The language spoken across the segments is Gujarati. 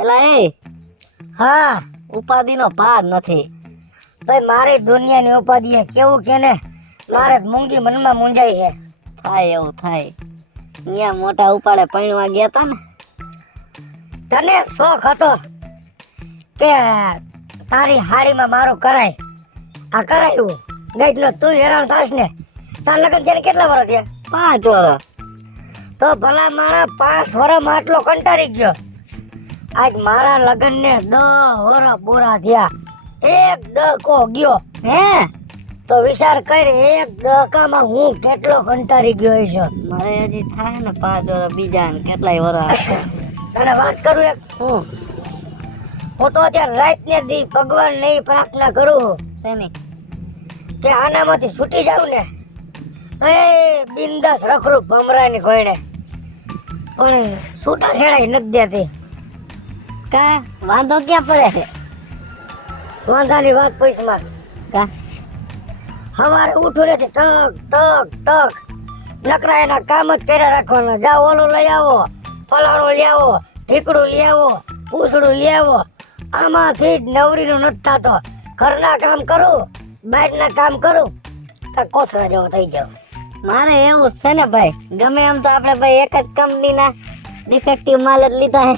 એલા એ હા ઉપાધિનો પાર નથી. ભાઈ મારી દુનિયાની ઉપાધિ હે કેવું કે ને મારે મૂંગી મનમાં મૂંઝાઈ છે. થાય એવું થાય. અહીંયા મોટા ઉપાડે પૈણવા ગયા તા ને, તને શોખ હતો કે તારી હાડીમાં મારું કરાય, આ કરાયું ગઈટલો તું હેરાન થાશ ને. તાર લગ્ન થયા કેટલા વર્ષ થયા? 5 વર્ષ. તો ભલા મારા 5 વર્ષમાં આટલો કંટાળી ગયો. આજ મારા લગ્ન ને 10 વર્ષ પૂરા થયા, એક દહકો ગયો હે. તો વિચાર કર એક દહકામાં હું કેટલો કંટાળી ગયો છું. મારે હજી થાય ને 5 વર્ષ બીજા ને કેટલાય વર્ષ. તને વાત કરું એક હું તો અત્યારે રાત ને દી ભગવાન ને પ્રાર્થના કરું તેની કે આનામાંથી છૂટી જાવ ને તો એ બિંદાસ રખડું ભમરાની કોઈને પણ છૂટા છેડાઈ નથી દેતી. કા વાંધો ક્યાં પડે છે? વાંધાની વાત પૈસમાં કા સવારે ઉઠું નથી ટક ટક ટક નકરા એના કામ જ કર્યા રાખવાના. જાઓ ઓલું લઈ આવો, ફલાણું લઈ આવો, ઢીકડું લઈ આવો, પૂછડું લઈ આવો. આમાંથી જ નવરીનું નથી થતો. ઘરના કામ કરું, બહારના કામ કરું તો કોથળા જેવો થઈ જાવ. મારે એવું છે ને ભાઈ, ગમે એમ તો આપણે ભાઈ એક જ કંપનીના ડિફેક્ટિવ માલ જ લીધા હે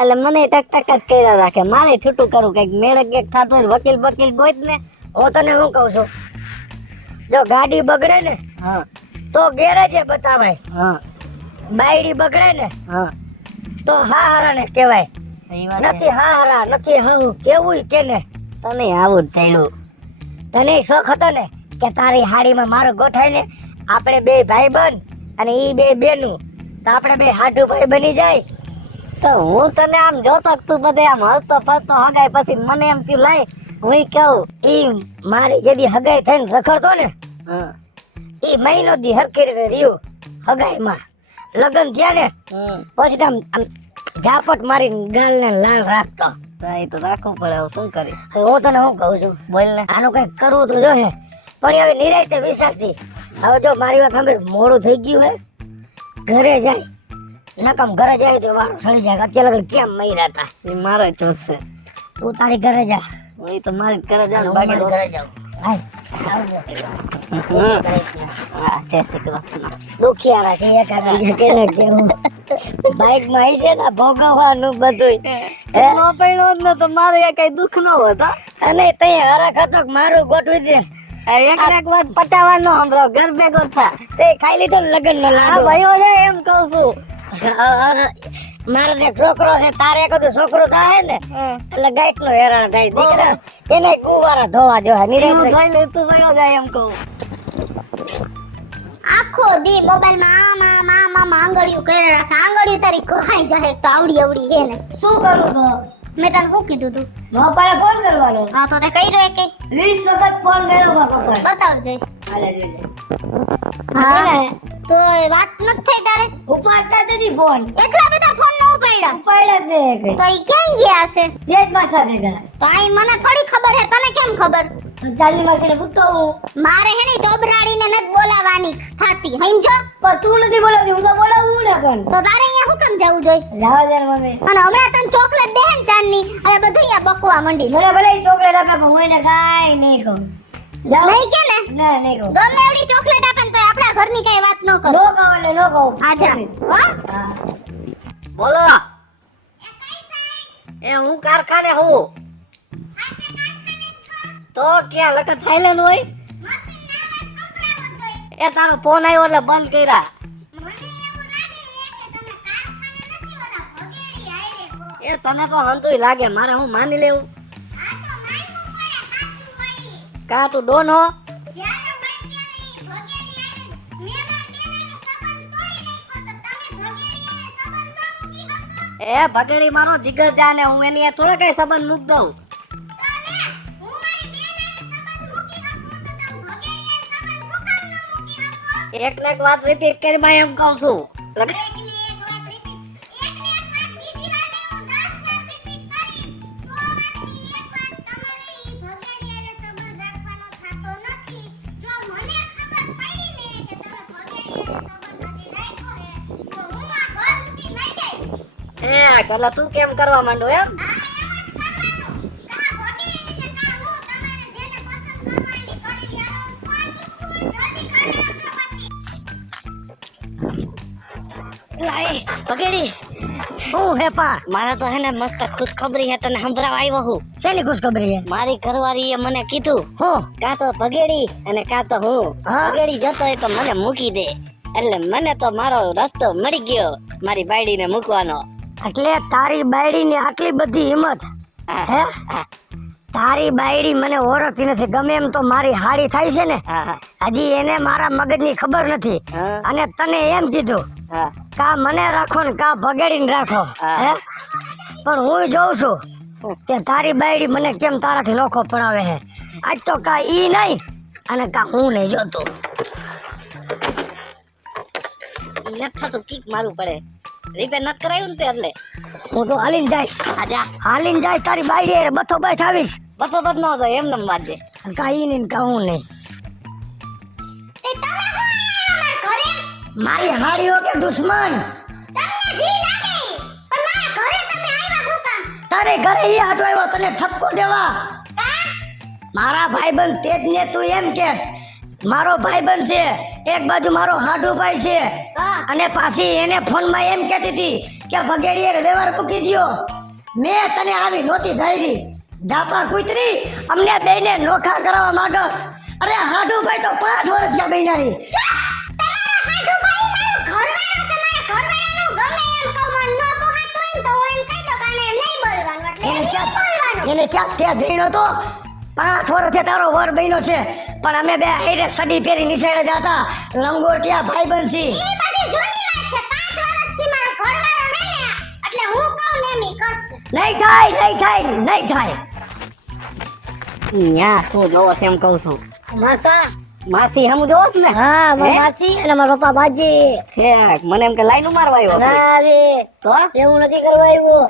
એટલે મને ટક ટક જ કર્યા રાખે. મારે છૂટું કરું કંઈક મેળક એક થતું હોય વકીલ બકીલ ગોત ને. હું તને શું કહું છું, જો ગાડી બગડે ને હા તો ગેરેજે બતાવાય, હા બાયડી બગડે ને હા તો હારા ને કહેવાય. એ વાત નથી હારા નથી હું કેવું કે ને. તને આવું જ થયું. તને શોખ હતો ને કે તારી હાડીમાં મારું ગોઠાય ને આપણે બે ભાઈ બન અને ઈ બે બેનું તો આપણે બે હાડુ ભાઈ બની જાય. તો હું તને આમ જોતો કે તું બધે આમ હસતો ફરતો હગાય પછી મને એમ થયું લાય હું કહું. ઈ મારી જેદી હગાઈ થઈને રખડતો ને હા ઈ મહિનો દી હરખી રીતે રહ્યું હગાઈમાં. લગ્ન થયા ને પછી આમ આમ ઝાપટ મારી ગાલને લાલ રાખતો. એ તો રાખવું પડે, હવે શું કરી. હું તને શું કહું છું, બોલ ને. આનું કઈક કરવું તો જોઈએ પણ હવે નિરાંતે વિચારશી. હવે જો મારી વાત સાંભળ, મોડું થઈ ગયું હે, ઘરે જાય નકમ ઘરે જાય તો વારો સડી જાય. અત્યારે લગન કેમ મર્યા હતા. એ મારો જ છે. તું તારી ઘરે જા, એ તો મારી જ કરે જાય ને હું બાકી મારી તો. ઘરે જાઉં. હાય, આવજો. કરીશ ને. હા જય શ્રી કૃષ્ણ. દુખિયારા છે એકાદા બીજા કેને કેવું. બાઇકમાં આવી છે ને ભોગવવાનું બધું. નો પૈણો જ ને તો મારે કઈ દુઃખ ન હોત. અને તે હરખ હતો કે મારું ગોઠવી દે. એક વાત પટાવાનો હમરો ઘર ભેગો થા. તે ખાઈ લીધો ને લગ્નમાં આ લાડુ. ભાઈઓ છે એમ કહું છું. મારો એક છોકરો છે, તારે એક છોકરો થાય ને એટલે ગાઈટ નો હેરાન થાય. દીકરા એને કુવારા ધોવા જોવા હું નિરાંતે. જોઈ લે તું ભાઈઓ જાય એમ કહું. આખો દી મોબાઈલમાં આમ આંગળીયું કરે રાખે. આંગળીયું તારી કહાઈ જાય તો આવડી હે ને. શું કરું તો મેં તને શું કીધું તું? પપ્પાને ફોન કરવાનો. હા તો તે કર્યો કે 20 વખત ફોન કર્યો મારા પપ્પાને. બતાવજે. હાલે જોઈ લે. હા તો એ વાત નથી થઈ તારે? ઉપાડતા નથી ફોન. એટલા બધા ફોન ન ઉપાડ્યા ઉપાડ્યા જ નહીં. તો ઈ ક્યાં ગયા છે? તેજ માસા ભેગા. તો આઈ મને થોડી ખબર હે, તને કેમ ખબર? ચાંદની માસીને પૂછતો હું. મારે હે ને તોબરાડીને નથી બોલાવાની થાતી સમજો. પણ તું નથી બોલાવતી, હું તો બોલાવું ને પણ. તો તારે અહીંયા હું કેમ જવું જોઈએ? જવા દે ને મમ્મી. અને હમણાં તને ચોકલેટ દે ને ચાંદની, હવે બધું અહીંયા બકવા માંડી. મને ભલે ઈ ચોકલેટ આપે પણ હું એને કાંઈ નહીં કહું. જાઓ. નહીં કે ને? ના નહીં કહું. ગમે એવડી ચોકલેટ આપે ને તો આપણા ઘરની કઈ વાત ન કરો. નો કહું એટલે નો કહું. આજા હો. હા. બોલો. એ હું કારખાને હું. તો ક્યાં લગન થાઈલેન્ડ હોય? એ તારો ફોન આવ્યો એટલે બંધ કર્યા. એ તને તો હંતુય લાગે, મારે હું માની લેવું? કા તું ડોન હો? એ ભગેડી મારો જીગર જાને, હું એની હારે થોડા કઈ સંબંધ મૂક દઉં. એક ને એક વાત રિપીટ કરી માં એમ કહું છું. એ રાખ એટલે તું કેમ કરવા માંડો એમ પગેડી હું હે પા મારે તો હે ને મસ્ત ખુશખબરી હે તને સંભળાવ આવ્યો હું શેની ખુશખબરી હે મારી ઘરવાળીએ મને કીધું હું કાં તો પગેડી અને કાં તો હું હા? પગેડી જતો હોય તો મને મૂકી દે એટલે મને તો મારો રસ્તો મળી ગયો મારી બાયડીને મૂકવાનો એટલે તારી બાયડીની આટલી બધી હિંમત હા, હે હા, તારી બાયડી મને ઓળખતી નથી ગમે એમ તો મારી હાડી થાય છે ને હા, હા, હજી એને મારા મગજની ખબર નથી હા, અને તને એમ કીધું હા. કા મને રાખો ને કા ભગેડીને રાખો હા. હે પણ હું જોઉં છું કે તારી બાયડી મને કેમ તારાથી નોખો પડાવે છે આજ તો કા ઈ નહીં અને કા હું નહીં જોતો ઈ નથી થતું કીક મારવું પડે રિપેર નથી કરાયું ને તે એટલે હું તો હાલીને જઈશ આજા હાલીને જઈશ તારી બાયડી હારે બથો બાથ આવીશ બસો બસ ન તો એમ નમ વાત દે અને કા ઈ નહીં ને કા હું નહીં મારી હાડીઓ કે દુશ્મન તારે ઘરે ઈ હાટો આવ્યો તને ઠપકો દેવા મારા ભાઈબંધ તેજ ને તું એમ કેસ મારો ભાઈબંધ છે એક બાજુ મારો હાડુ ભાઈ છે અને પાછી એને ફોનમાં એમ કહેતી હતી કે ભગેડીએ વ્યવહાર મૂકી દ્યો મેં તને આવી નહોતી ધારી જાપા કૂતરી અમને બેને નોખા કરાવવા માંગસ અરે હાડુ ભાઈ તો 5 વર્ષ થયા બન્યા એને ક્યાં ત્યાં જઈનો તો 5 વર્ષથી તારો વર બન્યો છે પણ અમે બે આઈને સડી ફેરી નિશાળે જતા લંગોટિયા ભાઈબંધ છી નહીં થાય ન્યા શું જોવો છે એમ કહું છું માસા માસી હમ જોવો છે ને હા હે? માસી અને મારા પપ્પા બાજી ઠેક મને એમ કે લાઈન મારવા આવ્યો છે. ના રે તો એવું નથી કરવા આવ્યો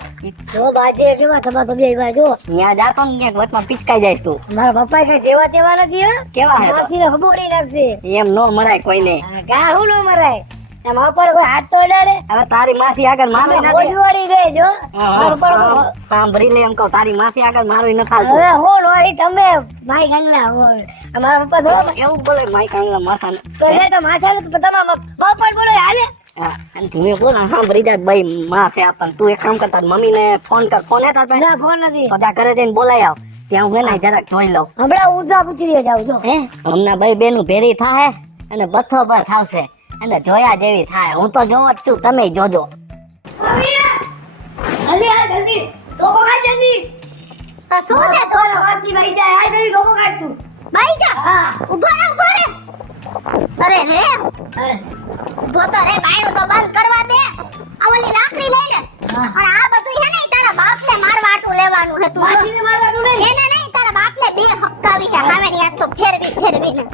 જો બાજે કેવા થવા તો બે બાજુ ત્યાં જાતો ને ક્યાંક વચમાં પિચકાઈ જાય તું મારા પપ્પા કઈ જેવા તેવા નથી હો કેવા હે તો? માસીને હબોડી નાખશે એમ નો મરાય કોઈને કા હું ન મરાય એમાં ઉપર કોઈ હાથ તો અડાડે હવે તારી માસી આગળ મારો બોજવાડી ગઈ જો મારા ઉપર સાંભળી લે એમ કહું તારી માસી આગળ મારું નથી હાલતું હવે હું લોડી તમે ભાઈ ગણલા હોય અમારા પપ્પા થોડા એવું બોલે માઈ કાંગલા માસાને તો એ તો માથા નું તમારા બાપા બોલે હાલે હા, અને ધીમે બોલ ને, સાંભળી જાય ભાઈ માં છે આપણને તું એક કામ કર તાર મમ્મી ને ફોન કર ફોન હે તાર પાસે? ના ફોન નથી તો જા ઘરે જઈને બોલાઈ આવ ત્યાં હું ને જરાક જોઈ લઉં હમણાં ઉજા પૂછી જાવ જો હે હમણાં ભાઈ બેનું ભેરી થાય અને બથો પર થાવશે અને જોયા જેવી થાય હું તો જોવો જ છું તમે જોજો જલ્દી આ જલ્દી ધોકો કાઢ જલ્દી તો શું છે તો વાસી ભાઈ જાય આ જલ્દી ધોકો કાઢ તું બાઈ જા હા ઉભા રે અરે રે ઉભો તો રે બાયણું તો બંધ કરવા દે આ ઓલી લાકડી લઈ લે હા. અને આ બધું હે ને તારા બાપને મારવાટું લેવાનું હે તું વાસીને મારવાનું નહીં એને નહીં તારા બાપને બે હપ્તાવી હે હાવેની આ તો ફેરવી ને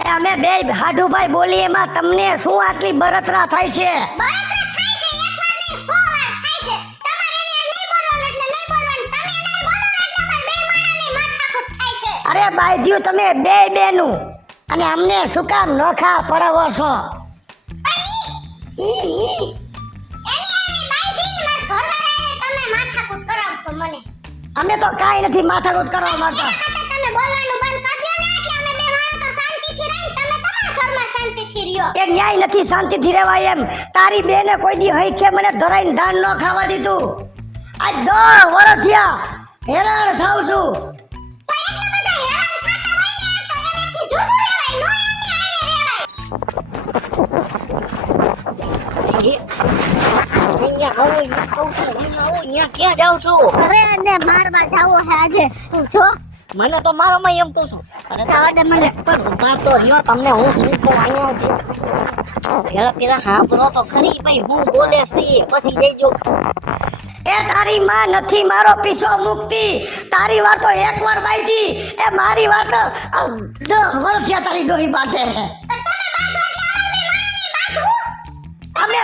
એ અમે બે હાડુભાઈ બોલી એમાં તમને શું આટલી બળતરા થાય છે બળતરા થાય છે એકવાર નહીં 100 વાર થાય છે તમારે એને નહીં બોલવાનું એટલે નહીં બોલવાનું તમે એને બોલો એટલે અમાર બે માણાની માથાકૂટ થાય છે અરે બાઈજીઓ તમે બે બેનું અને અમને શું કામ નોખા પડાવો છો એની બાઈ દીને માર ઘરવાળાને તમે માથાકૂટ કરાવશો મને અમે તો કાંઈ નથી માથાકૂટ કરવા માંગતા તમે બોલવાનું બંધ કરી દો ને એટલે અમે બે માણસ તો શાંતિથી રહીને તમે તમારા ઘરમાં શાંતિથી રહ્યો એ ન્યાય નથી શાંતિથી રહેવાય એમ તારી બેને કોઈ દી હઈ છે મને ધરાઈને ધાન ન ખાવા દીધું આજ 10 વર્ષ થયા હેરાન થાવ છું તો એટલા બધા હેરાન થતા હોય ને તો એનાથી જુદું રહેવાય નો એમની હારે રહેવાય ક્યાં જાઉં છું અરે ને મારવા જાવો હે આજે તું જો મને તો મારો માં એમ કહું છું અને જવા દે મને પણ ઉભા તો રહ્યો તમને હું શું કહું અહીંયા પેલા પેલા સાંભળો તો ખરી ભાઈ હું બોલે છે પછી જઈજો એ તારી માં નથી મારો પીછો મુકતી તારી વાત તો એકવાર બાઈજી એ મારી વાત તો 10 વર્ષ થયા તારી ડોહી બાટે અમે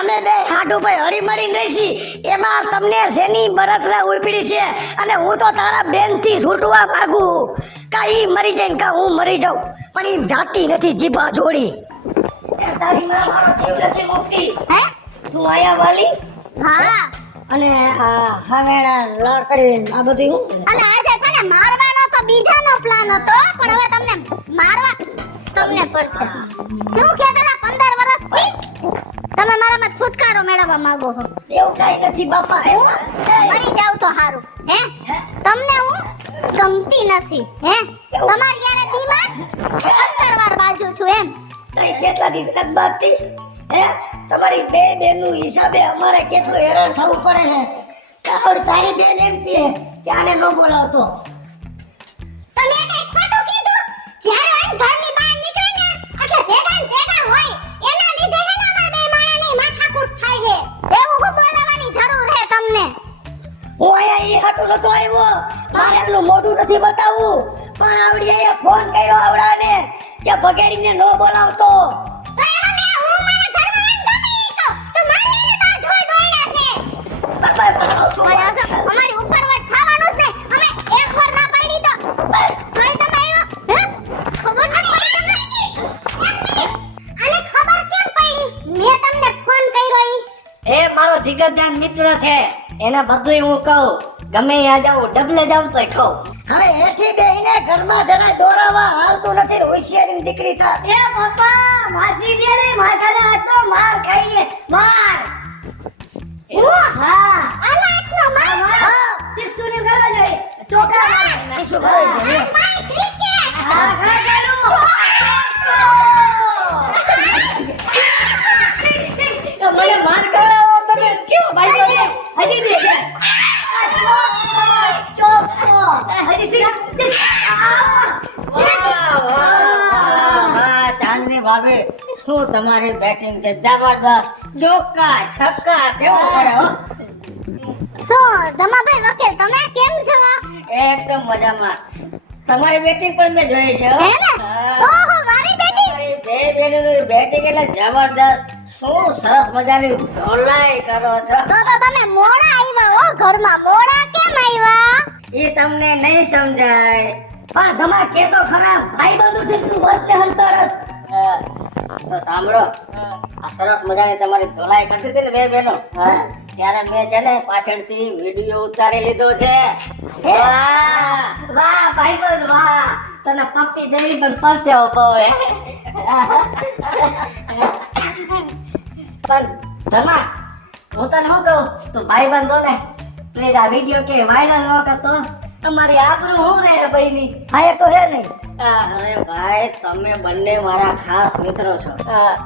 અમે બે હાડુ ભાઈ હળી મળીને રહીશી એમાં તમને શેની બળતરા ઉપડી છે અને હું તો તારા બેન થી છૂટવા માંગુ કા ઈ મરી જાય ને કા હું મરી જાઉં પણ ઈ જાતી નથી જીભા જોડી એ તારી માં મારો જીવ નથી મુકતી હે તું આયા વાલી હા અને આ હાવેડા લા કરીને આ બધું હું અને આજે છે ને મારવાનો તો બીજાનો પ્લાન હતો પણ હવે તમને મારવા તમને પડશે કેવું કે તને 15 વર્ષથી તમે મારામાં છુટકારો મેળવવા માંગો છો એવું કાઈ નથી બાપા મરી જાવ તો હારું હે તમને હું ગમતી નથી હે તમારી યારે દીમાં 15 વાર બાજુ છું એમ તઈ કેટલા દી તક બાતી હે તમારી બે બેનનું હિસાબે અમારે કેટલું હેરાન થવું પડે છે તારી તારી બેન એમ કહે કે આને ન બોલાવતો તમે કઈ ખોટું કીધું જ્યારે આ ઘરની બહાર નીકળે ને એટલે ભેગા ને ભેગા હોય એના લીધે હે ને અમારા બે માણાની માથાકૂટ થાય છે એવું હું બોલાવવાની જરૂર છે તમને હું અહીંયા ઈ હાટું નતો આવ્યો મારે એમનું મોઢું નથી બતાવવું પણ આવડી અહીંયા ફોન કર્યો આવડાને કે ભગેડીને ન બોલાવતો તો એમાં મેં હું મારા ઘરવાળાને ગમે તો તો મારી બહાર ધોઈ દોડ્યા છે બાપા બોલાવ છું અમારી ઉપરવટ થવાનું જ નહીં અમે એક વાર ના પાડી તો કઈ તમે આવ્યો હે ખબર નથી પડી તમને અને ખબર કેમ પડી મેં તમને ફોન કર્યો ઈ એ મારો જીગરજાન મિત્ર છે એને બધુંય હું કહું ગમે ત્યાં જાઉં ડબલે જાઉં તોય કહું હવે એથી બેહીને ઘરમાં જરા દોરાવા હાલતું નથી હોશિયારીની દીકરી થાસ એ પપ્પા માસી લે ને માથાના હાથો માર ખાઈએ માર હા આના હાથનો માર હા શિક્ષુની કરવા જોઈએ ચોકા શિક્ષુ કરવા જોઈએ મારી ક્રિકેટ હા ઘરે ચાલુ મને માર કરાવો તમે કેવો ભાઈ હજી બે ચોકો હજી સિક્સ ચાંદની ભાભી શું તમારી બેટિંગ છે જબરદસ્ત ચોક્કા છક્કા કેવું પડે હો શું ધમાભાઈ વકીલ તમે કેમ છો એકદમ મજામાં તમારી બેટિંગ પણ મેં જોઈ છે હો. હે ને હા. ઓહો મારી બેટી તમારી બે બેનોની બેટિંગ એટલે જબરદસ્ત શું સરસ મજાની ધોલાઈ કરો છો તો તમે મોડા આવ્યા હો ઘરમાં મોડા કેમ આવ્યા એ તમને નહીં સમજાય પણ તમાર કે તો ખરા ભાઈ બંધુ છે તું વધને હલતરસ તો સાંભળો આ સરસ મજાની તમારી ધોલાઈ કરતી હતી ને બે બહેનો ત્યારે મેં છે ને પાછળથી વિડીયો ઉતારી લીધો છે વાહ વાહ ભાઈ બંધ વાહ તને પપ્પી દેવી પણ પરસેવો બહુ પણ ધમા હું તને શું કહું તું ભાઈ બંધો ને પ્લીઝ આ વિડીયો કે વાયરલ ન કરતો તમારી આબરૂ હું રહે બઈની હા એ તો હે નહીં અરે ભાઈ તમે બંને મારા ખાસ મિત્રો છો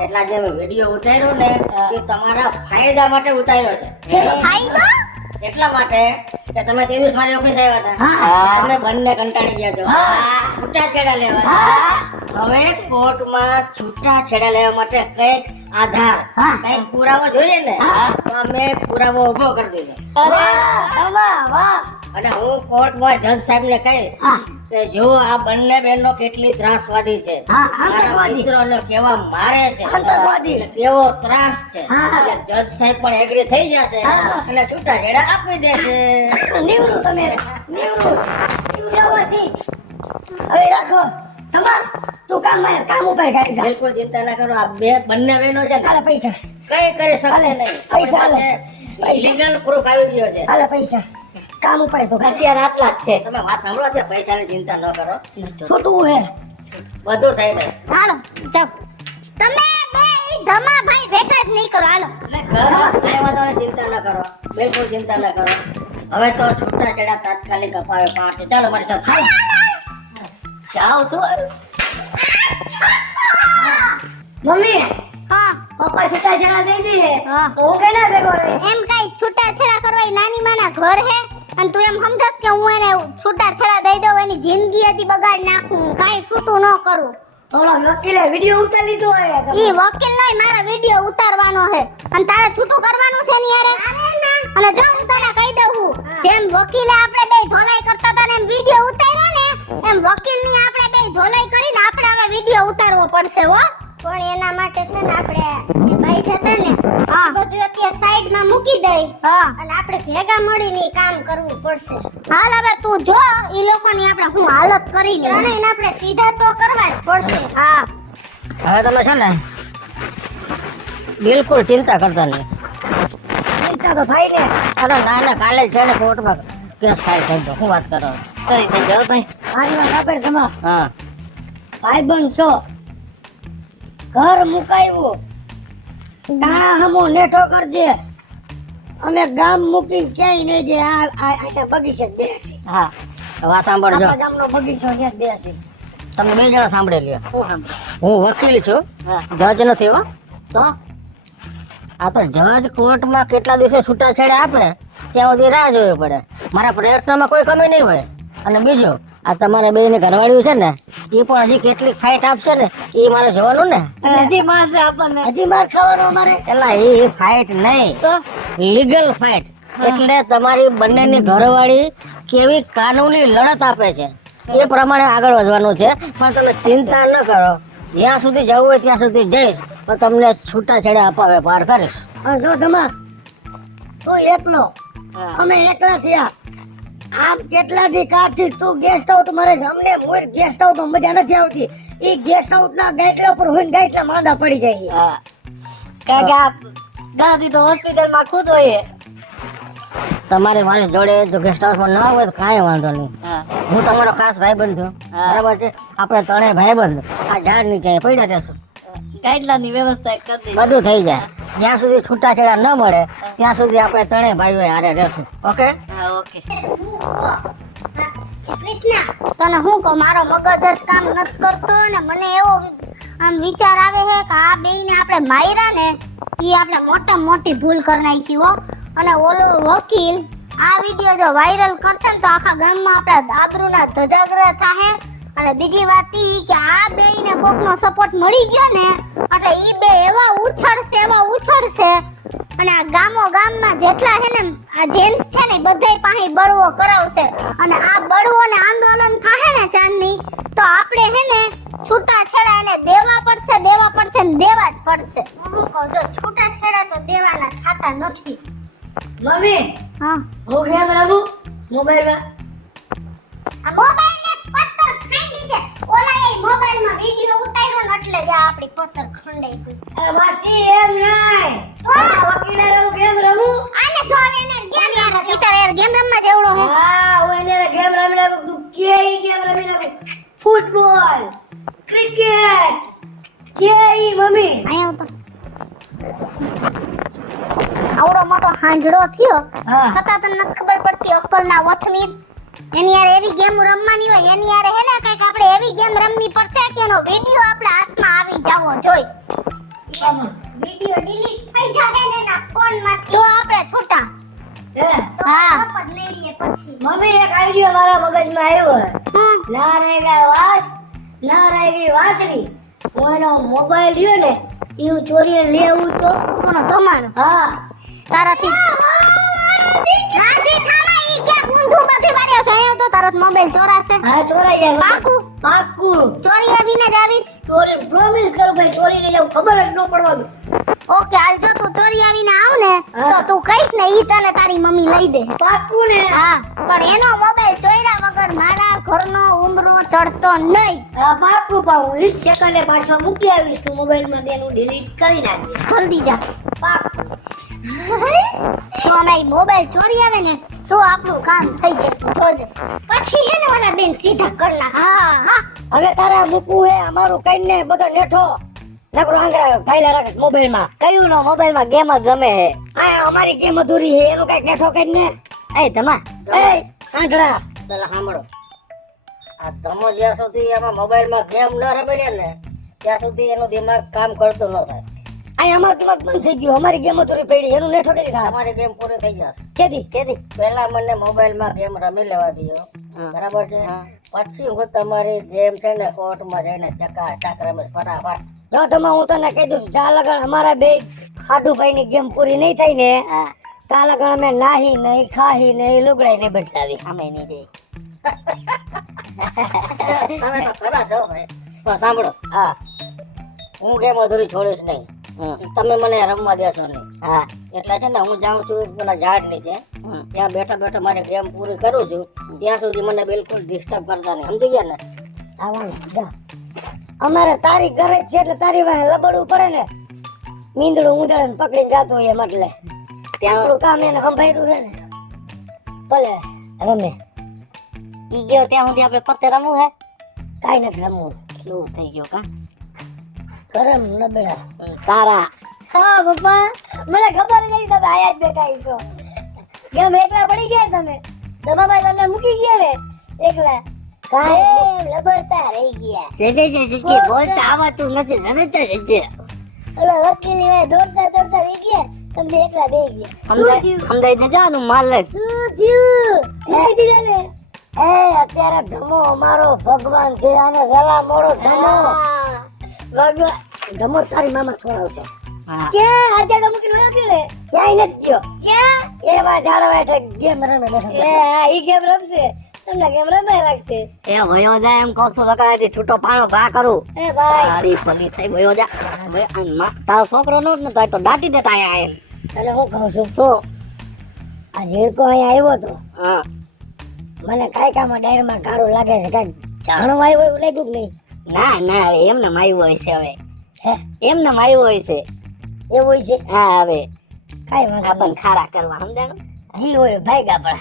એટલા જે મેં વિડીયો ઉતાર્યો ને એ તમારા ફાયદા માટે ઉતાર્યો છે ફાયદો એટલા માટે કે તમે તે દિવસ મારી ઓફિસ આવ્યા હતા હા. તમે બંને કંટાળી ગયા છો છૂટાછેડા લેવા હવે કોર્ટમાં છૂટાછેડા લેવા માટે કઈક આધાર કઈક પુરાવો જોઈએ ને તો અમે પુરાવો ઉભો કરી દીધો અરે વાહ વાહ અને હું કોર્ટમાં જજ સાહેબને કહીશ કે જો આ બંને બહેનો કેટલી ત્રાસવાદી છે હા, મારા આતંકવાદી. મિત્રોને કેવા મારે છે આતંકવાદી. અને કેવો ત્રાસ છે હા. એટલે જજ સાહેબ પણ એગ્રી થઈ જશે હા. અને છૂટાછેડા આપી દેશે નીવરું તમે નીવરું જાવાસી હવે રાખો તમાર તું કામ ઉપર કાઢી જા બિલકુલ ચિંતા ના કરો આ બંને બહેનો છે ને હાલે પૈસા કઈ કરી શકશે હાલે, નહીં પૈસા હાલે. લીગલ પ્રૂફ આવી ગયો છે હાલે પૈસા કામ ઉપર તો અત્યારે આટલા જ છે તમે વાત સાંભળો અત્યારે પૈસાની ચિંતા ન કરો છોટું હે બધું થઈ જશે હાલો જાઓ તમે બે ધમાભાઈ ભેગા જ નહીં કરો હાલો કાંઈ વાંધો નહીં, ચિંતા ન કરો બિલકુલ ચિંતા ન કરો હવે તો છૂટાછેડા તાત્કાલિક અપાવે પાર છે ચાલો મારી સાથે જાઓ છું મમ્મી હા પપ્પા છૂટા છેડા દઈ દે હા. તો હું કેના ભેગો રહીશ એમ કઈ છૂટાછેડા કરવા ઈ નાની માના ઘર હે અને તું એમ સમજસ કે હું એને છૂટાછેડા દઈ દઉં એની જિંદગી હતી બગાડ નાખું કાઈ છૂટું ન કરું થોડો વકીલે વિડિયો ઉતારી લીધો હોય ઈ વકીલ નઈ મારા વિડિયો ઉતારવાનો હે અને તારે છૂટું કરવાનું છે ને યારે અને જો હું તને કહી દઉં છું, જેમ વકીલે આપણે બે ધોલાઈ કરતા હતા ને એમ વિડિયો ઉતાર્યો ને એમ વકીલની આપણે બે ધોલાઈ કરીને આપણે હવે વિડિયો ઉતારવો પડશે હો પણ એના માટે છે ને આપણે જે ભાઈ જતા ને આ બધું અત્યારે સાઈડમાં મૂકી દઈ અને આપણે ભેગા મળીને ઈ કામ કરવું પડશે હાલ હવે તું જો ઈ લોકોની આપણે હું હાલત કરીને ત્રણેયને આપણે સીધા તો કરવા જ પડશે હા હવે તમે છે ને બિલકુલ ચિંતા કરતા નહીં ચિંતા તો થાય ને. અરે ના ના, કાલે જ છે ને કોર્ટમાં કેસ ફાઇલ થઈ ગયો. શું વાત કરો? કરી દેજો ભાઈ. મારી વાત સાંભળ તમે. હા ભાઈબંધ છો, ઘર મુકાયું, ટાણા હમો નેઠો કરજે. અમે ગામ મૂકીને ક્યાંય નહીં જે આ બગીચે જ બેસી. હા, તો વાત સાંભળજો. આપણા ગામનો બગીચો ત્યાં જ બેસી. તમે બે જણા સાંભળી લ્યો. હું સાંભળ. હું વકીલ છું, હા. જજ નથી હો. તો આ તો જજ કોર્ટમાં કેટલા દિવસે છૂટાછેડા આપે ત્યાં સુધી રાહ જોવી પડે. મારા પ્રયત્નમાં કોઈ કમી નહીં હોય. અને બીજું, આ તમારે બેયને ઘરવાળ્યું છે ને, એ પણ હજી કેટલી ફાઇટ આપશે ને, એ મારે જોવાનું ને. હજી મારશે આપણને. હજી માર ખાવાનો અમારે. એટલે એ ફાઇટ નહીં, તો લીગલ ફાઇટ. એટલે તમારી બંનેની ઘરવાળી કેવી કાનૂની લડત આપે છે એ પ્રમાણે આગળ વધવાનું છે. પણ તમે ચિંતા ન કરો, જ્યાં સુધી જવું હોય ત્યાં સુધી જઈશ, પણ તમને છૂટાછેડા અપાવે પાર કરીશ. અને જો તમે તું એકલો, હા. અમે એકલા થયા. આમ કેટલા દી કાઢી તું ગેસ્ટ આઉટ મરે છે. અમને મોર ગેસ્ટ આઉટ મજા નથી આવતી. એ ગેસ્ટ આઉટ ના ગાઈટલા પર હોય ને ગાઈટલા માંદા પડી જાય. હા. કારણ કે આ ગાંધી તો હોસ્પિટલમાં ખુદ હોય. તમારે મારી જોડે જો ગેસ્ટ હાઉસમાં ના હોય તો કાંઈ વાંધો નહીં. હા. હું તમારો ખાસ ભાઈબંધ છું, હા. બરાબર છે. આપણે ત્રણેય ભાઈબંધ આ ઝાડ નીચે પડ્યા રહેશું, ગાઈડલાઈનની વ્યવસ્થા કરી દઈશ. બધું થઈ જાય. જ્યાં સુધી છૂટાછેડા ન મળે ત્યાં સુધી આપણે ત્રણેય ભાઈઓ હારે રહેશું. ઓકે? હા, ઓકે. કૃષ્ણા, તને હું કહું, મારો મગજ જ કામ નથી કરતો ને મને એવો આમ વિચાર આવે છે કે આ બેયને આપણે માર્યા ને ઈ આપણે મોટામાં મોટી ભૂલ કરી નાખી હો. અને ઓલો વકીલ આ વિડિયો જો વાયરલ કરશે ને તો આખા ગામમાં આપણા આબરૂના ધજાગરા થાહે. અને બીજી વાત ઈ કે આ બેયને કોકનો સપોર્ટ મળી ગયો ને એટલે ઈ બે એવા ઉછળશે અને આ ગામમાં જેટલા છે ને આ જેન્ટ્સ છે ને બધાય પાસે બળવો કરાવશે. અને આ બળવો ને આંદોલન થાય ને ચાંદની તો આપણે છે ને છૂટાછેડા એને દેવા પડશે ને દેવા જ પડશે. હું કહું જો છૂટાછેડા તો દેવાના ખાતા નથી. મમ્મી હા, હું ગેમ રમું મોબાઈલમાં. આ મોબાઈલ ને પત્તર ખાંડી છે. ઓલા એ મોબાઈલમાં વિડિયો ઉતાર્યો ને એટલે જ આ આપણી પત્તર ખંડાઈ ગઈ. એ માસી એમ નહીં. વકીલે રહું ગેમ રમું. આને જો એને ગેમ યાર ચીટર યાર ગેમ રમવા જેવડો હે. હા હું એને ગેમ રમી નાખું. તું કે ઈ ગેમ રમી નાખું. ફૂટબોલ, ક્રિકેટ, કે ઈ મમ્મી. આયા ઉતર. આવડો મોટો હાંજડો થયો હા. છતાં તને નથી ખબર પડતી અક્કલના વથની. એની યાર એવી ગેમ રમવાની હોય એની યાર હે ને કઈક આપણે એવી ગેમ રમવી પડશે કે એનો વિડિયો આપણા હાથમાં આવી જાવો જોઈ. વિડિયો ડિલીટ થઈ જાહે ને ના ફોનમાંથી તો આપણે છોટા. હે હા મફત નહીં રહીએ પછી. મમ્મી એક આઈડિયા મારા મગજમાં આવ્યો હે. હમ. ના રહી ગયા વાસ, ના રહી ગઈ વાસળી. હું એનો મોબાઈલ રહ્યો ને ઈ હું ચોરીને લઈ આવું તો. કોનો ધમાનો હા તારાથી રાજી થાવા ઈ કે ઊંધું બધું વાળ્યો છે આયો તો તારો મોબાઈલ ચોરાશે. હા ચોરાઈ જાય. પાકું પાક્કું. ચોરી આવીને જ આવીશ. ચોરી પ્રોમિસ કરું ભાઈ, ચોરી લઈ જાઉં, ખબર જ ન પડવાનું. ઓકે હાલ જો તું ચોરી આવીને આવ ને હા. તો તું કહીશ ને ઈ તને તારી મમ્મી લઈ દે. પાક્કું ને. હા પણ એનો મોબાઈલ ચોર્યા વગર મારા ઘરનો ઉંબરો ચડતો નહીં. હા પાક્કું પા, હું 20 સેકન્ડે પાછો મૂકી આવીશ. તું મોબાઈલમાં તેનું ડિલીટ કરી નાખજે. જલ્દી જા. પાક્કું. તો અમે ઈ મોબાઈલ ચોરી આવે ને તો આપણું કામ થઈ જાય તું જોજે. પછી હે ને ઓલા બેન સીધા કરી નાખ. હા હા હવે તારા મૂકવું હે અમારું કઈને બધો નેઠો નકરો આંગળા થાયલા રાખીશ મોબાઈલમાં. કયું નો મોબાઈલમાં ગેમ જ રમે હે. આ અમારી ગેમ અધૂરી હે, એનું કઈક નેઠો કરીને. એ તમા એ આંગળા પેલા સાંભળો, આ તમે જ્યાં સુધી આમાં મોબાઈલમાં ગેમ ન રમી લે ને ત્યાં સુધી એનું દિમાગ કામ કરતું ન થાય. આ અમારું દિમાગ બંધ થઈ ગયું. અમારી ગેમ અધૂરી પડી, એનું નેઠો કરી ખા. તમારી ગેમ પૂરી થઈ જશે. કેદી પહેલા મને મોબાઈલમાં ગેમ રમી લેવા દો, બરાબર છે. પછી હું તમારી ગેમ છે ને કોર્ટમાં જઈને ચકાચક રમીશ ફટાફટ. જો તમે હું તને કહી દઉં છું, જા લગન અમારા બે ખાડુભાઈ ની ગેમ પૂરી નહીં થઈ ને તા લગન અમે નાહી નહીં ખાહી નહીં લુગડાઈ નહીં બદલાવી. અમે નહીં દે. તમે તો ખરા છો ભાઈ. પણ સાંભળો, હા, હું ગેમ અધૂરી છોડીશ નહીં. તમે મને રમવા દેશો નહીં. હા. એટલે છે ને હું જાઉં છું પેલા ઝાડ નીચે, ત્યાં બેઠા બેઠા મારી ગેમ પૂરી કરું છું. ત્યાં સુધી મને બિલકુલ ડિસ્ટર્બ કરતા નહીં, સમજી ગયા ને? આવવાનું જા. અમારે તારી ઘરે જ છે એટલે તારી વાહે લબડવું પડે ને. મીંદડું ઉંદરને પકડીને જાતું હોય એમ એટલે. ત્યાં આપણું કામ એને સંભાળ્યું છે ને ભલે રમે ઈ ગયો ત્યાં સુધી આપણે પત્તે રમવું હે કાંઈ નથી રમવું કેવું થઈ ગયો કા કરમ નબળા તારા હા પપ્પા મને ખબર જ નથી તમે આયા જ બેઠા છો કેમ એકલા પડી ગયા તમે તમારા તમને મૂકી ગયા ને એકલા કાંઈ લબડતા રહી ગયા જે બોલતા આવતું નથી રમતા જજે ઓલા વકીલી ભાઈ દોડતા દોડતા રહી ગયા તમે એકલા બેહી ગયા સમજાઈ દે જાનું માલસ શું થયું કહી દીધા ને એ અત્યારે ધમો અમારો ભગવાન છે અને વેલા મોડો ધમો ભગવાન ધમો તારી મામા છોડાવશે હા ક્યાં આજે તો મૂકીને વયો ગયો ને ક્યાંય નથી ગયો ક્યાં એવા ઝાડવા હેઠે ગેમ રમે બેઠો એ હા ઈ ગેમ રમશે તમને ગેમ રમે રાખશે એ વયો જાય એમ કહું છું લગાડે છૂટો પાણો ઘા કરું એ ભાઈ તારી ફલી થઈ વયો જા હવે તારો છોકરો નો જ નતો તો દાટી દેતા આયા એમ અને હું કહું છું શું આ ઝીડકો અહીંયા આવ્યો તો હા મને કાયકામાં ડાયરમાં કારો લાગે છે કાંઈક જાણવા આવ્યો એવું લાગ્યું કે નહીં ના ના હવે એમને માર્યું હોય છે હવે હે એમને માર્યું હોય છે એવું છે હા હવે કાંઈ વાંધો આપણને ખારા કરવા સમજાણું જી હોય ભાઈ ગાપડા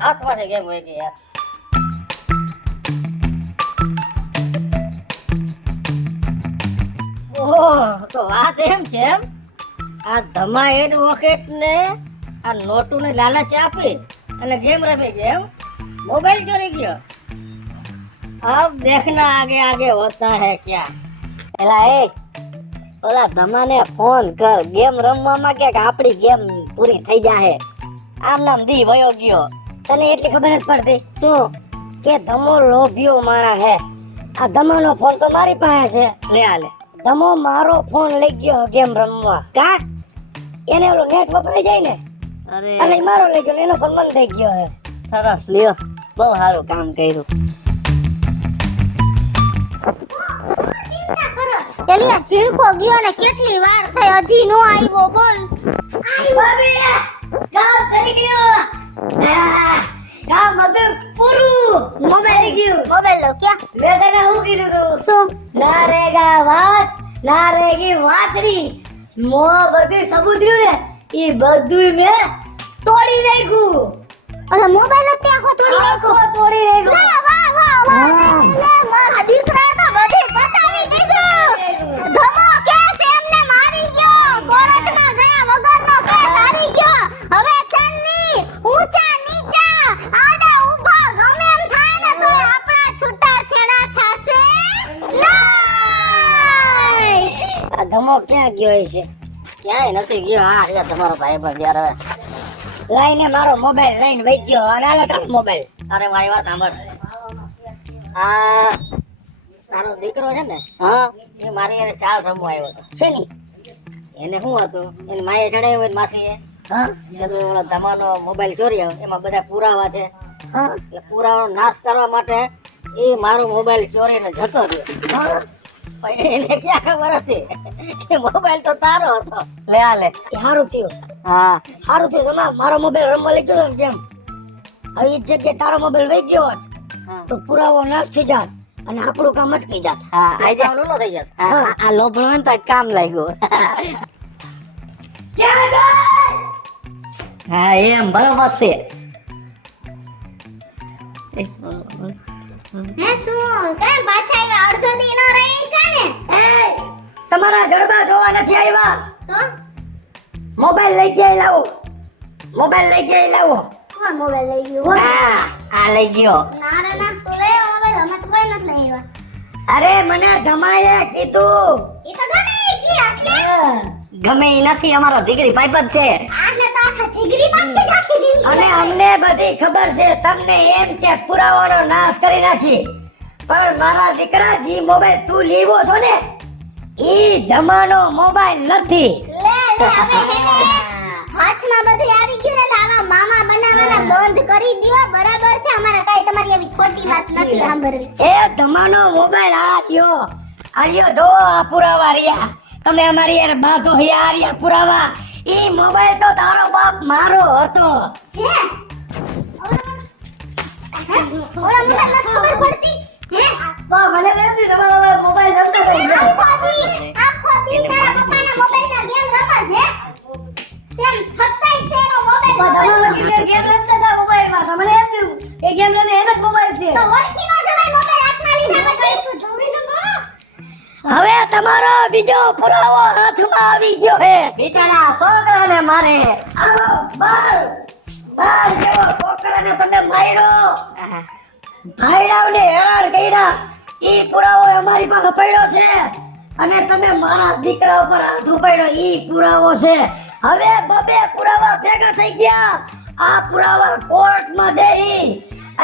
હાથમાંથી કેમ હોય કે યાર ઓહ તો વાત એમ છે એમ આ ધમા એડવોકેટ ને આ નોટું ને લાલચ આપી અને ગેમ રમી ગયો એમ મોબાઈલ ચોરી ગયો अब देखना आगे आगे होता है क्या એલા એ ઓલા ધમાને ફોન કર ગેમ રમવામાં કે આપણી ગેમ પૂરી થઈ જાહે આમ નામ દી વયો ગયો તને એટલી ખબર નથી પડતી શું કે ધમો લોભિયો માણસ હે આ ધમાનો ફોન તો મારી પાસે છે લે આલે ધમો મારો ફોન લઈ ગયો ગેમ રમવા કા એને ઓલો નેટ વપરાઈ જાય ને અરે અને ઈ મારો લઈ ગયો ને એનો ફોન બંધ થઈ ગયો હે સરસ લ્યો બહુ સારું કામ કર્યું એલી આ ઝીણકો ગયો ને કેટલી વાર થઈ હજી નો આવ્યો બોલ કામ થઈ ગયો કામ બધું પૂરું મોબાઈલ ગયું મોબાઈલ લો ક્યાં મેં તને શું કીધું તું શું ના રેગા વાસ ના રેગી વાસરી મો બધું સબૂત રહ્યું ને એ બધું મેં તોડી નાખ્યું અને મોબાઈલ જ ત્યાં તોડી નાખ્યો આખો તોડી નાખ્યું વાહ વાહ વાહ વાહ મારા દીકરાએ તો બધી બતાવી દીધું ધમો કેસ એમને મારી ગયો કોર્ટમાં ગયા વગરનો કેસ હારી ગયો હવે છન્ની ઊંચા નીચા આડા ઊભા ગમે એમ થાય ને તો આપણા છૂટા છેડા થશે નહીં આ ધમો ક્યાં ગયો છે ક્યાંય નથી ગયો હા એ તમારો ભાઈ બસ યાર હવે લઈને મારો મોબાઈલ લઈને વઈ ગયો અને આલો તારો મોબાઈલ અરે મારી વાત સાંભળ આ તારો દીકરો છે ને હા એ મારી એને ચાલ રમવા આવ્યો હતો શેની એને શું હતું એને માએ ચડાવ્યો હોય માસીએ હા એટલે ઓલો ધમાનો મોબાઈલ ચોર્યો એમાં બધા પુરાવા છે હા એટલે પુરાવાનો નાશ કરવા માટે એ મારો મોબાઈલ ચોરીને જતો રહ્યો હા પણ એને ક્યાં ખબર હતી કે મોબાઈલ તો તારો હતો લે આ લે એ હારું થયું હા હારું થયું તમારે મારો મોબાઈલ રમવા લઈ ગયો ને કેમ હવે ઈ જગ્યાએ તારો મોબાઈલ વઈ ગયો હોત હા. તો પુરાવો નાશ થઈ જાત અને આપણું કામ અટકી જાત હા આજે આવલો થઈ જત આ લોભણો ને તો કામ લાગ્યું હા એમ બરાબર છે હે શું કેમ પાછા આવ્યા અડધો દી નો રહી કાને એ તમારા જડબા જોવા નથી આવ્યા તો મોબાઈલ લઈ ગયા લાવો મોબાઈલ લઈ ગયા લાવો કોણ મોબાઈલ લઈ ગયો હા આ લઈ ગયો ના રે ના તું લે મોબાઈલ અમે તો કોઈ નથી લઈ આવ્યા અરે મને ધમાએ કીધું ઈ તો ગમે ઈ એટલે ગમે ઈ નથી અમારો જીગરી પાઇપ જ છે આટલે તો આખા જીગરી પાછી જ આખી જિંદગી અને અમને બધી ખબર છે તમને એમ કે પુરાવાનો નાશ કરી નાખી પણ મારા દીકરા જી મોબાઈલ તું લેવો છો ને ઈ ધમાનો મોબાઈલ નથી લે લે હવે હેને હાથમાં બધું આવી ગયું ને એટલે આવા મામા બનાવવાના બંધ કરી દ્યો બરાબર છે અમારે કાઈ તમારી એવી ખોટી વાત નથી સાંભળવી એ ધમાનો મોબાઈલ આ રહ્યો જો આ પુરાવા રહ્યા તમે અમારી યાર બાતો આ રહ્યા પુરાવા ઈ મોબાઈલ તો તારો બાપ મારો હતો હે ઓલા મોબાઈલ નથી ખબર પડતી હે બા મને લેતી તમારા મોબાઈલ રમતા હતા આખો દી તારા પપ્પાના મોબાઈલમાં ગેમ રમસ હે તેમ છતાંય તેનો મોબાઈલ બા તમારા દીકરા ગેમ રમતા હતા મોબાઈલમાં તમને લેતી એ ગેમ રમે એનો જ મોબાઈલ છે તો ઓળખી ન જવાય મોબાઈલ હાથમાં લીધા પછી તું જોઈને બોલો હવે તમારો બીજો પુરાવો હાથમાં આવી ગયો છે બિચારા છોકરાને મારે બાર જેવો છોકરાને તમે માર્યો ભાઈડાઓને હેરાન કર્યા ઈ પુરાવો અમારી પાસે પડ્યો છે અને તમે મારા દીકરા ઉપર હાથ ઉપાડ્યો ઈ પુરાવો છે હવે બબે પુરાવા ભેગા થઈ ગયા આ પુરાવા કોર્ટમાં દેઈ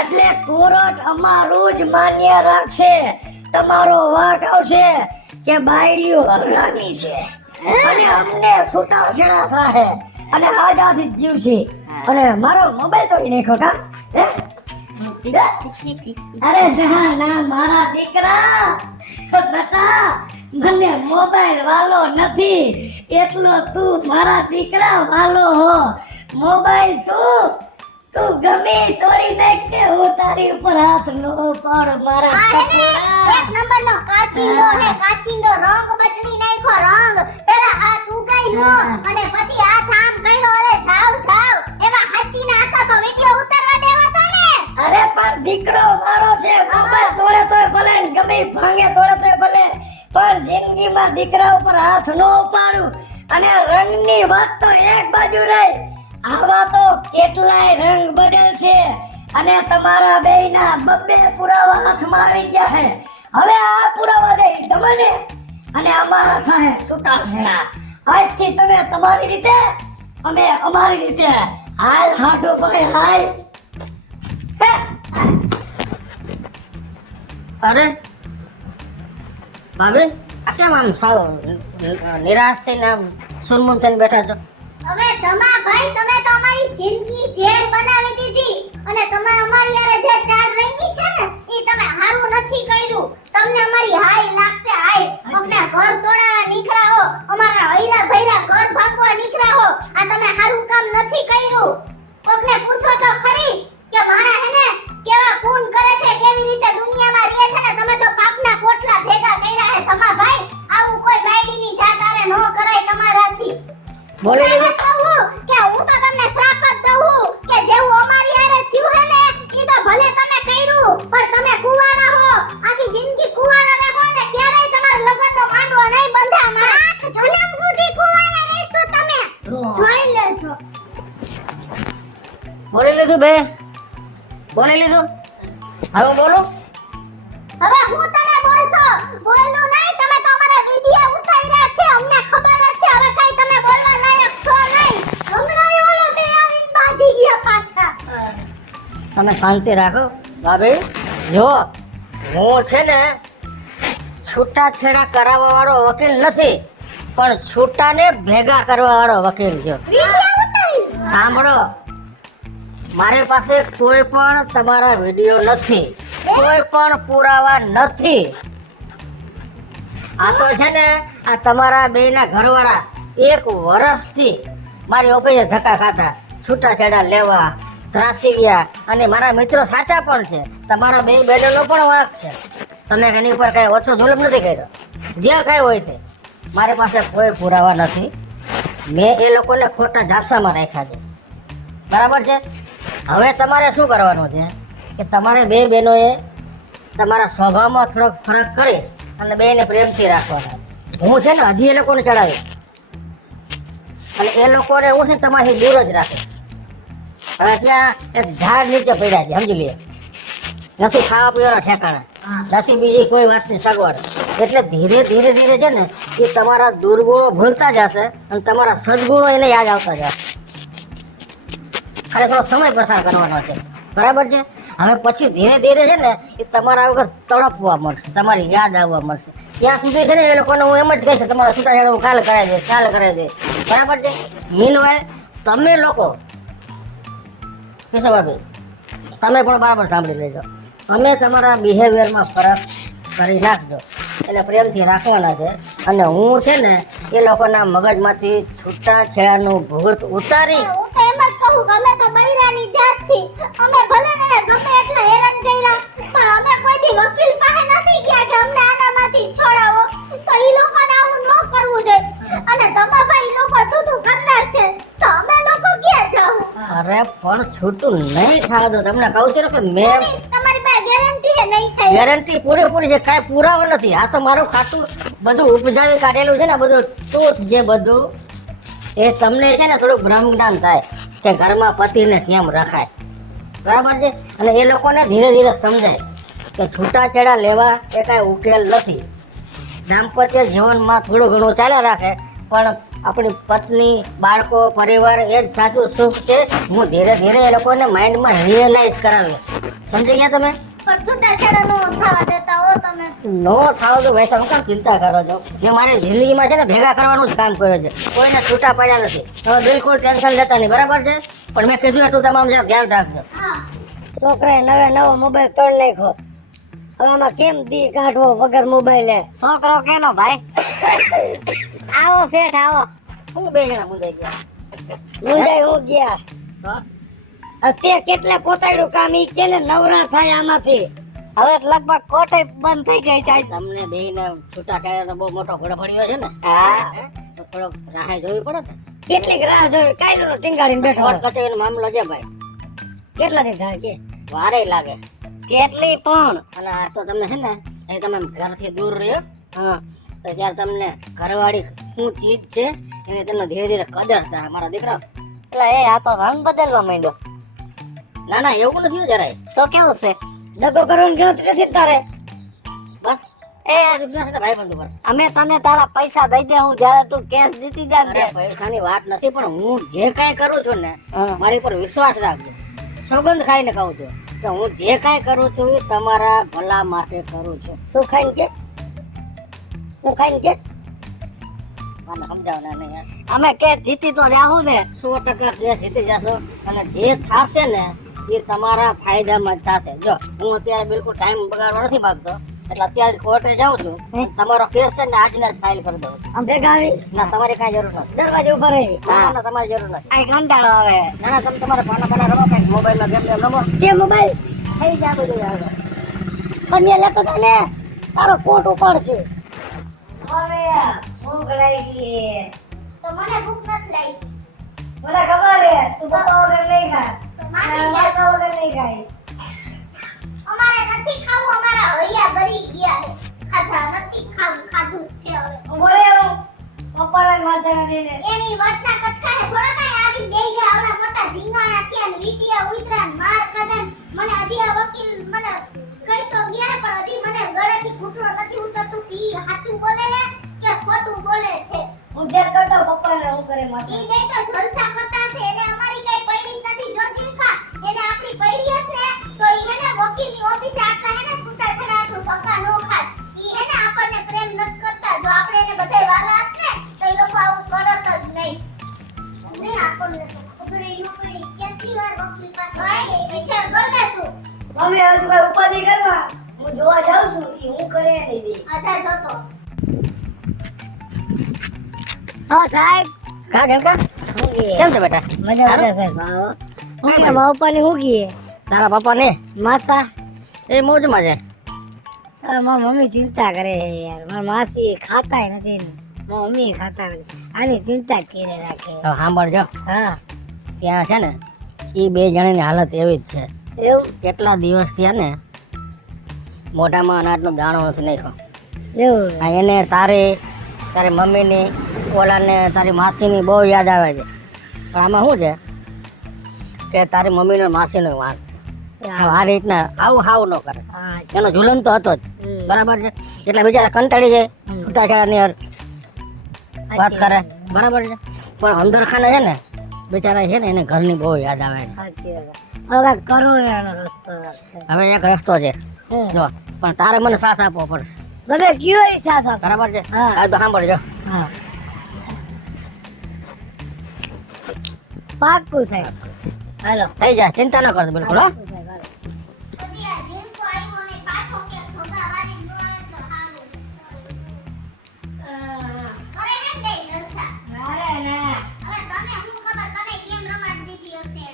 એટલે કોર્ટ અમારું જ માન્ય રાખશે તમારો વાંક આવશે કે બાયડીઓ હરામી છે અને અમને છૂટાછેડા થાય અને આઝાદી જીવશે અને મારો મોબાઈલ તોડી નાખ્યો કા હે? અરે ના મારા દીકરા બેટા મને મોબાઈલ વાલો નથી એટલો તું મારા દીકરા વાલો હો મોબાઈલ શું તું ગમે તોડી નાખ કે હું તારી ઉપર હાથ નો પાડ મારા આ હે ને કપડા. એક નંબરનો કાચિંડો હે કાચિંડો રંગ બદલી નાખ્યો રંગ પેલા હાથ ઉગાડ્યો અને પછી હાથ આમ કર્યો અરે જાવ એવા હાચીના હતા તો વિડિયો ઉતારવા દેવાતો ને અરે પણ દીકરો મારો છે મોબાઈલ તોડે તોય ભલે ને ગમે ઈ ભાંગે તોડે તોય ભલે પણ જિંદગીમાં દીકરા ઉપર હાથ ન ઉપાડું અને રંગની વાત તો એક બાજુ રહી આવા તો કેટલાય રંગ બદલશે અને તમારા બેયના બબ્બે પુરાવા હાથમાં આવી ગયા છે હવે આ પુરાવા દે તમને અને અમારા થાય છૂટાછેડા આજથી તમે તમારી રીતે અમે અમારી રીતે હાલ હાડો ભાઈ હાલ હે? અરે ભાભી કેમ આમ સાવ નિરાશ થઈને આમ સુનમુન થઈને બેઠા છો હવે તમા ભાઈ તમે તો અમારી જિંદગી જેલ બનાવી દીધી અને તમે અમારી યારે જે ચાર રંગી છે ને ઈ તમે હારું નથી કર્યું તમને અમારી હાય લાગશે હાય અમને ઘર તોડાવા નીકળ્યા હો અમારા હૈરા ભૈરા ઘર ભાગવા નીકળ્યા હો આ તમે હારું કામ નથી કર્યું કોકને પૂછો તો ખરી કે મારા હેને કેવા ખૂન કરે છે કેવી રીતે દુનિયામાં રહે છે ને તમે તો પાપના પોટલા ભેગા કર્યા હે તમા ભાઈ આવું કોઈ બાયડીની જાત આરે નો કરાય તમારાથી બોલે હું એમ જ કહું કે હું તો તમને શ્રાપ જ દઉં કે જેવું અમારી હારે થયું હે ને ઈ તો ભલે તમે કર્યું પણ તમે કુંવારા હો આખી જિંદગી કુંવારા રહો ને ક્યારેય તમારા લગ્નનો માંડવો નહીં બંધે અમારા જન્મ સુધી કુંવારા રહેશો તમે જોઈ લેજો બોલી લીધું બે બોલી લીધું હવે બોલું હવે હું તને બોલશો બોલનું નહીં તમે તો અમારા વિડિયો ઉતાર્યા છે અમને ખબર જ છે હવે કઈ તમે બોલવા લાયક છો નહીં હમણાં ઓલો બે આવીને બાંધી ગયા પાછા તમે શાંતિ રાખો ભાભી જો હું છે ને છૂટાછેડા કરાવવા વાળો વકીલ નથી પણ છૂટાને ભેગા કરવા વાળો વકીલ છું વિડિયો ઉતારી સાંભળો મારી પાસે કોઈ પણ તમારા વિડીયો નથી કોઈ પણ પુરાવા નથી આ તો છે ને આ તમારા બેયના ઘરવાળા એક વર્ષથી મારી ઓફિસે ધક્કા ખાતા છૂટાછેડા લેવા ત્રાસી ગયા અને મારા મિત્રો સાચા પણ છે તમારા બે બેનનો પણ વાંક છે તમે એની ઉપર કઈ ઓછો જુલમ નથી કર્યો જે કઈ હોય તે મારી પાસે કોઈ પુરાવા નથી મેં એ લોકોને ખોટા ઝાંસામાં રાખ્યા છે બરાબર છે હવે તમારે શું કરવાનું છે કે તમારે બે બહેનોએ તમારા સ્વભાવમાં થોડોક ફરક કરી અને બેને પ્રેમથી રાખવાના હું છે ને હજી એ લોકોને ચડાવીશ અને એ લોકોને હું છે તમારી દૂર જ રાખીશ હવે ત્યાં એક ઝાડ નીચે પડ્યા છે સમજી લે નથી ખાવા પીવાના ઠેકાણા નથી બીજી કોઈ વાતની સગવડ એટલે ધીરે ધીરે ધીરે છે ને એ તમારા દુર્ગુણો ભૂલતા જશે અને તમારા સદગુણો એને યાદ આવતા જશે ખાલી થોડો સમય પસાર કરવાનો છે બરાબર છે હવે પછી ધીરે ધીરે છે ને એ તમારા વગર તડપવા મળશે તમારી યાદ આવવા મળશે ત્યાં સુધી છે ને એ લોકોને હું એમ જ કહીશ કે તમારા છૂટાછેડા હું કાલ કરાવી દઈશ બરાબર છે મીનવાઇલ તમે લોકો કેશવભાભી તમે પણ બરાબર સાંભળી લેજો અમે તમારા બિહેવિયરમાં ફરક કરી નાખજો એટલે પ્રેમથી રાખવાના છે અને હું છે ને એ લોકોના મગજમાંથી છૂટાછેડાનું ભૂત ઉતારી હું તો એમ જ કહું કહું કે અમે તો બૈરાની જાત છીએ. અમે ભલે ને ગમે એટલા હેરાન કર્યા, પણ અમે કોઈ દી વકીલ પાસે નથી ગયા કે અમને આનામાંથી છોડાવો. તો ઈ લોકોને આવું ન કરવું જોઈએ. અને તમારા ભાઈ લોકો છૂટું કરી નાખશે તો અમે લોકો ક્યાં જાવું? અરે પણ છૂટું નહીં થવા દો. તમને કહું છું ને કે મેં તમારી પાસે ગેરંટી કે નહીં થાય? ગેરંટી પૂરેપૂરી છે, કાંઈ પુરાવો નથી. આ તો મારું ખાતું બધું ઉપજાવી કાઢેલું છે ને, બધું તોત જે બધું એ તમને છે ને થોડુંક બ્રહ્મજ્ઞાન થાય કે ઘરમાં પતિને કેમ રખાય, બરાબર છે. અને એ લોકોને ધીરે ધીરે સમજાય કે છૂટાછેડા લેવા એ કાંઈ ઉકેલ નથી. દાંપત્ય જીવનમાં થોડું ઘણું ચાલ્યા રાખે, પણ આપણી પત્ની, બાળકો, પરિવાર એ જ સાચું સુખ છે. હું ધીરે ધીરે એ લોકોને માઇન્ડમાં રિયલાઇઝ કરાવીશ. સમજી ગયા તમે? પણ છૂટાછેડા નો થવા દેતા હો તમે. નો થાવ તો વૈસા હું કેમ ચિંતા કરો છો? મેં મારી જિંદગીમાં છે ને ભેગા કરવાનું જ કામ કર્યું છે, કોઈને છૂટા પડ્યા નથી. તમે બિલકુલ ટેન્શન લેતા નહીં, બરાબર છે. પણ મેં કીધું એટલું તમામ જરા ધ્યાન રાખજો. હા છોકરાએ નવો મોબાઈલ તોડ નાખ્યો. હવે આમાં કેમ દી કાઢવો વગર મોબાઈલે? છોકરો કેનો ભાઈ? આવો શેઠ આવો. હું બે જણા મુંજાઈ ગયા. મુંજાઈ હું ગયા. તો અત્યારે કેટલે પોતાડ્યું કામ ઈ કે ને નવરા થાય આમાંથી. હવે લગભગ કોટે બંધ થઈ જાય છે. તમને બેયને છૂટા કર્યાનો બહુ મોટો ઘોડો પડ્યો છે ને, હા તો થોડોક રાહે જોવી પડે ને. કેટલીક રાહ જોઈ કાયલો ટીંગાડીને બેઠો. કોર્ટ કચેરીનો મામલો છે ભાઈ, કેટલા દી થાય કે વારે લાગે. કેટલી પણ અને આ તો તમને છે ને એ તમે ઘરથી દૂર રહ્યો, હા તો ત્યારે તમને ઘરવાળી શું ચીજ છે એની તમને ધીરે ધીરે કદર થાય મારા દીકરા. એટલે એ આ તો રંગ બદલવા માંડ્યો. ના ના એવું નથી જરાય. તો કેવું છે? દગો કરવાની ગણતરી નથી તારે. બસ એ ભાઈ બંધુ પર અમે તને તારા પૈસા દઈ દે, હું જ્યારે તું કેસ જીતી જા અરે પૈસાની વાત નથી, પણ હું જે કાંઈ કરું છું ને હા. મારી પર વિશ્વાસ રાખજો. સોગંદ ખાઈને કહું છું કે હું જે કાંઈ કરું છું એ તમારા ભલા માટે કરું છું. શું ખાઈને કેસ? હું ખાઈને કેસ? મને સમજાવના નહીં યાર. અમે કેસ જીતી તો જાહું ને. 100% દેશ જીતી જશો, અને જે થશે ને એ તમારા ફાયદામાં જ થશે. જો હું અત્યારે બિલકુલ ટાઈમ બગાડવા નથી માંગતો, એટલે અત્યારે કોર્ટે જાઉં છું. તમારો કેસ છે ને આજના જ ફાઇલ કરી દઉં. આમ ભેગા આવી ના તમારી કાંઈ જરૂર નથી. દરવાજે ઉભા રહી. ના ના તમારી જરૂર નથી. આ કંટાળો આવે. ના ના તમે તમારા પાના રમો, કંઈક મોબાઈલમાં ગેમ રમો. છે મોબાઈલ થઈ જા બધું આવે. પણ મેં લેતો તો ને તારો કોટ ઉપાડશે. તો મને ભૂખ નથી લાગી. મને ખબર હે તું પપ્પા વગર નહીં ખા. તો માસી માસા વગર નહીં ખાય. અમારે નથી ખાવું, અમારા હૈયા ભરી ગયા છે. ખાધા નથી ખાવું, ખાધું જ છે હવે. બોલે હું પપ્પાના માસાના બેને. એની વટના કટકા ને થોડા કાંઈ આવી બેહી ગયા. આવડા મોટા ધીંગાણા થયા ને વીટિયા ઉતરા ને માર ખાધા ને મને હજી આ વકીલ મને કઈ તો ગયા પણ હજી મને ગળેથી ઘૂંટડો નથી ઉતરતું કે ઈ સાચું બોલે ને કે ખોટું બોલે છે. હું ચેક કરતો પપ્પાને હું કરે માસા. ઈ નહીં તો જલસા કરતા છે. એને અમારી કઈ પૈડી જ નથી. જો જીવકા એને આપણી પૈડી હશે ને તો ઈ હેને વકીલની ઓફિસે આટલા હેને છૂટાછેડા આટલું પક્કા નો ખાય. ઈ હેને આપણને પ્રેમ નથી કરતા. જો આપણે એને બધાય વાલા હશે ને તો ઈ લોકો આવું કરત જ નહીં. ને આપણને તો ખબર ય ન પડી કેટલી વાર વકીલ પાસે ભાઈ વિચાર કર લે તું. મમ્મી હવે તું કઈ ઉપાધિ કરવા. હું જોવા જાઉં છું ઈ હું કરે નહીં બે. આધા જોતો હા સાહેબ. કા ગણકા કેમ છે બેટા? મજા આવે સાહેબ. હું કે મારા પપ્પાને હું કીએ તારા પપ્પા ને માસા. એ મોજમાં છે. મારી મમ્મી ચિંતા કરે છે યાર. મારા માસી ખાતાય નથી ને મારા મમ્મી ખાતા નથી. આની ચિંતા કરે રાખે. તો સાંભળજો, હા ત્યાં છે ને એ બે જણાની હાલત એવી જ છે. એવું કેટલા દિવસ થયા ને મોઢામાં અનાજનો દાણો નથી નાખ્યો. એવું આ એને તારી મમ્મીની, ઓલાને તારી માસીની બહુ યાદ આવે છે. પણ આમાં શું છે કે તારી મમ્મીનો માસીનો વાંક છે. આ રીતના આવું હાવ ન કરે. હા એનો ઝૂલન તો હતો જ, હમ. બરાબર છે. એટલે બિચારા કંટાળી જાય, છૂટાછેડાની હાર વાત કરે, બરાબર છે. પણ અંદર ખાને છે ને બિચારા છે ને એને ઘરની બહુ યાદ આવે છે. સાચી વાત. હવે કાંઈક કરો ને આનો રસ્તો છે. હવે એક રસ્તો છે જો, પણ તારે મને સાથ આપવો પડશે, ગમે કયો એ સાથ આપો. બરાબર છે. હા. આ તો સાંભળજો, હા પાક્કું સાહેબ. હાલો થઈ જાય, ચિંતા ન કરતો બિલકુલ. હો બધી આ જીવકો આવ્યો ને પાછો કે ભગાવાળી ન આવે તો સારું. અરે હે બે જલસા. અરે ના હવે તને હું ખબર તને કેમ રમાડ દીધી હશે.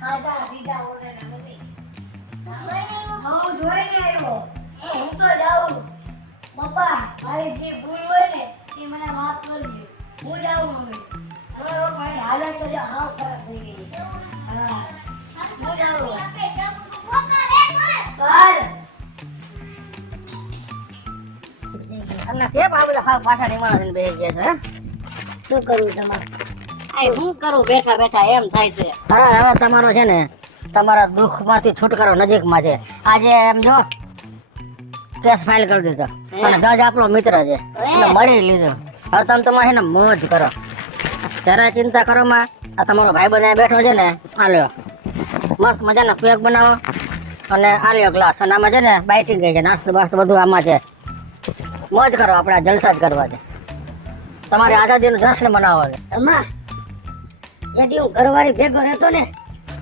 ખાધા પીધા વગરના નથી. હું જોઈને આવ્યો. હું તો જાઉં. પપ્પા મારી જે ભૂલ હોય ને એ મને માફ કરજો. હું જાઉં મમ્મી. તમારો મારી હાલત તો જો હાવ ખરાબ થઈ ગઈ. હા હું જાઉં. કર. અને કેમ આ બધા પાછા નિમાણા થઈને બેસી ગયા છે હે? શું કરવું તમારે? આ હું કરું બેઠા બેઠા એમ થાય છે. અરે હવે તમારો છે ને તમારા દુઃખમાંથી છુટકારો નજીકમાં છે. આજે એમ જો કેસ ફાઇલ કરી દીધો અને જજ આપણો મિત્ર છે એટલે મળી લીધો. હવે તમે તમારે છે ને મોજ કરો, જરા ચિંતા કરો માં. આ તમારો ભાઈ બધા બેઠો છે ને, આ લ્યો મસ્ત મજાનો કેક બનાવો અને આ લ્યો ગ્લાસ. અને આમાં છે ને બાઇટિંગ ગઈ છે, નાસ્તો બાસ્તો બધું આમાં છે. મોજ કરો, આપણે જલસા જ કરવા છે. તમારે આઝાદીનું જશ્ન મનાવવો છે. અમા જેથી હું ઘરવાળી ભેગો રહેતો ને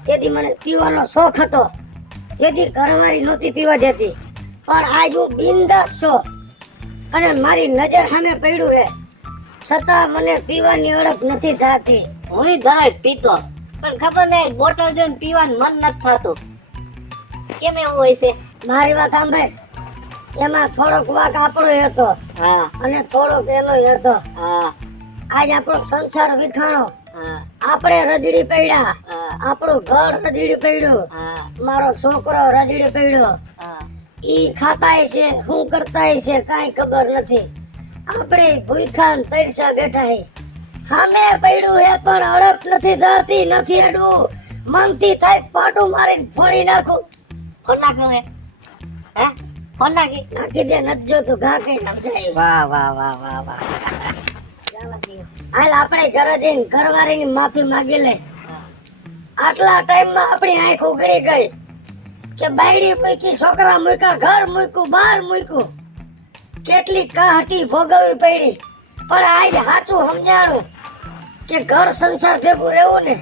તેથી મને પીવાનો શોખ હતો. જેથી ઘરવાળી નહોતી પીવા દેતી, પણ આજ હું બિંદાસ છું અને મારી નજર સામે પડ્યું છે છતાં મને પીવાની અડપ નથી થતી. હું ધરાય પીતો પણ ખબર નહીં બોટલ જોઈને પીવાનું મન નથી થતું. કેમ એવું હોય છે? મારી વાત સાંભળે, એમાં થોડોક વાક આપણો હતો હા અને થોડોક એનો હતો. હા આજ આપણો સંસાર વિખાણો, હા આપણે રજડી પડ્યા, હા આપણું ઘર રજડી પડ્યું, હા મારો છોકરો રજડી પડ્યો. હા ઈ ખાતાય છે, શું કરતાય છે કાંઈ ખબર નથી. આપણે ભૂખ્યા ને તરસ્યા બેઠા હે. સામે પડ્યું હે પણ અડપ નથી થતી, નથી અડવું. મનથી થાય પાટું મારીને ફોડી નાખું. ફોન નાખ્યો હે? હે ફોન નાખી? નાખી દે, નથી જોતું ઘા કઈ સમજાય. વાહ વાહ વાહ વાહ વાહ. હાલ આપણે ઘરે જઈને ઘરવાળીની માફી માંગી લે. આટલા ટાઈમમાં આપણી આંખ ઉઘડી ગઈ કે બાયડી મૂકી, છોકરા મૂક્યા, ઘર મૂક્યું, બહાર મૂક્યું, કેટલી કાહટી ભોગવવી પડી. પણ આજ સાચું સમજાણું કે ઘર સંસાર ભેગું રહેવું ને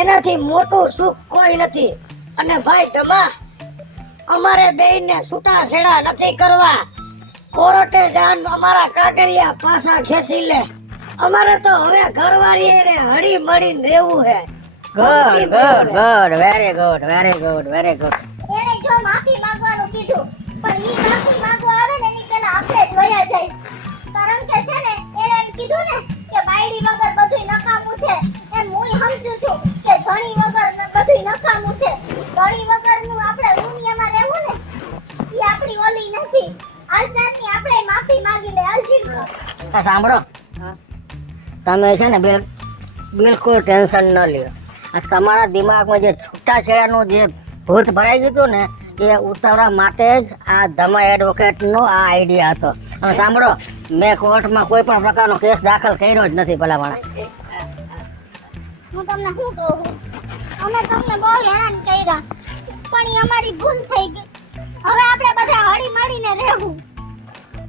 એનાથી મોટું સુખ કોઈ નથી. અને ભાઈ ધમા, અમારે બેયને છૂટા છેડા નથી કરવા. કોર્ટે જાન અમારા કાગળિયા પાછા ખેંચી લે. અમારે તો હવે ઘરવાળી એને હળી મળીને રહેવું હે. Good good good, very good very good very good. એને જો માફી માંગવાનું કીધું પણ ઈ માફી માંગવા આવે ને એની પહેલા આપણે જ વયા જાય. કારણ કે છે ને એને એમ કીધું ને કે બાયડી વગર બધુંય નકામું છે. એમ હુંય સમજુ છું કે ધણી વગર બધુંય નકામું છે. ધણી વગરનું આપણે દુનિયામાં રહેવું ને ઈ આપણી ઓલી નથી. અલજાની આપણે માફી માંગી લે. અલજીન આ સાંભળો, તમે છે ને બિલકુલ ટેન્શન ન લ્યો. આ તમારા દિમાગમાં જે છૂટાછેડાનું જે ભૂત ભરાઈ ગયું હતું ને એ ઉતારવા માટે જ આ ધમા એડવોકેટનો આ આઈડિયા હતો. અને સાંભળો, મેં કોર્ટમાં કોઈ પણ પ્રકારનો કેસ દાખલ કર્યો જ નથી ભલામણ. હું તમને શું કહું, અમે તમને બહુ હેરાન કર્યા પણ ઈ અમારી ભૂલ થઈ ગઈ. હવે આપણે બધા હળી મળીને રહેવું.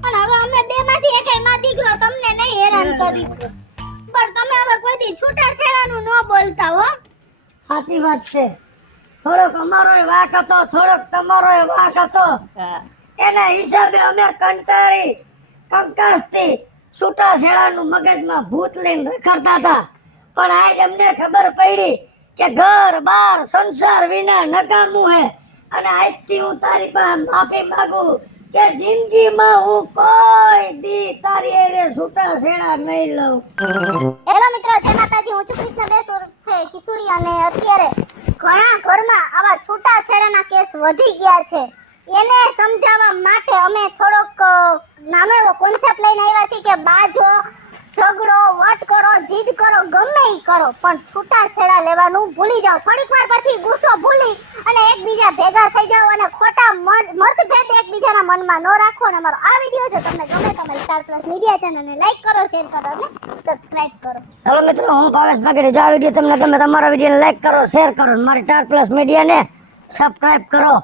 પણ હવે અમે બેમાંથી એકેય માં દીકરો તમને નહીં હેરાન કરી. પણ તમે હવે કોઈ દી છૂટાછેડાનું ન બોલતા હો. સાચી વાત છે. થોડોક અમારોય વાંક હતો, થોડોક તમારોય વાંક હતો. એના હિસાબે અમે કંટાળી કંકાસથી છૂટાછેડાનું મગજમાં ભૂત લઈને રખડતા હતા. પણ આજ અમને ખબર પડી કે ઘર બાર સંસાર વિના નકામું હે. અને આજથી હું તારી પાસે માફી માંગુ કે જિંદગીમાં હું કોઈ દી તારી હારે છૂટાછેડા નહીં લઉં. હેલો મિત્રો, જય માતાજી. હું છું કૃષ્ણ બેસુર કિશોરી અને અત્યારે ઘણા ઘરમાં આવા છૂટાછેડાના કેસ વધી ગયા છે. એને સમજાવવા માટે અમે થોડોક નાનો એવો કોન્સેપ્ટ લઈને આવ્યા છીએ કે બાજો, ઝઘડો, વટ કરો, જીદ કરો, ગમે ઈ કરો પણ છૂટાછેડા લેવાનું ભૂલી જાઓ. થોડીક વાર પછી ગુસ્સો ભૂલી અને એકબીજા ભેગા થઈ જાઓ અને ખોટા મતભેદ એકબીજાના મનમાં ન રાખો. અને અમારો આ વિડીયો જો તમને ગમે તો અમારી સ્ટાર પ્લસ મીડિયા ચેનલને લાઈક કરો, શેર કરો અને સબસ્ક્રાઇબ કરો. હેલો મિત્રો, હું ભાવેશ બાગેડી. જો આ વિડીયો તમને ગમે તમારા વિડીયોને લાઈક કરો, શેર કરો અને મારી સ્ટાર પ્લસ મીડિયાને સબસ્ક્રાઇબ કરો.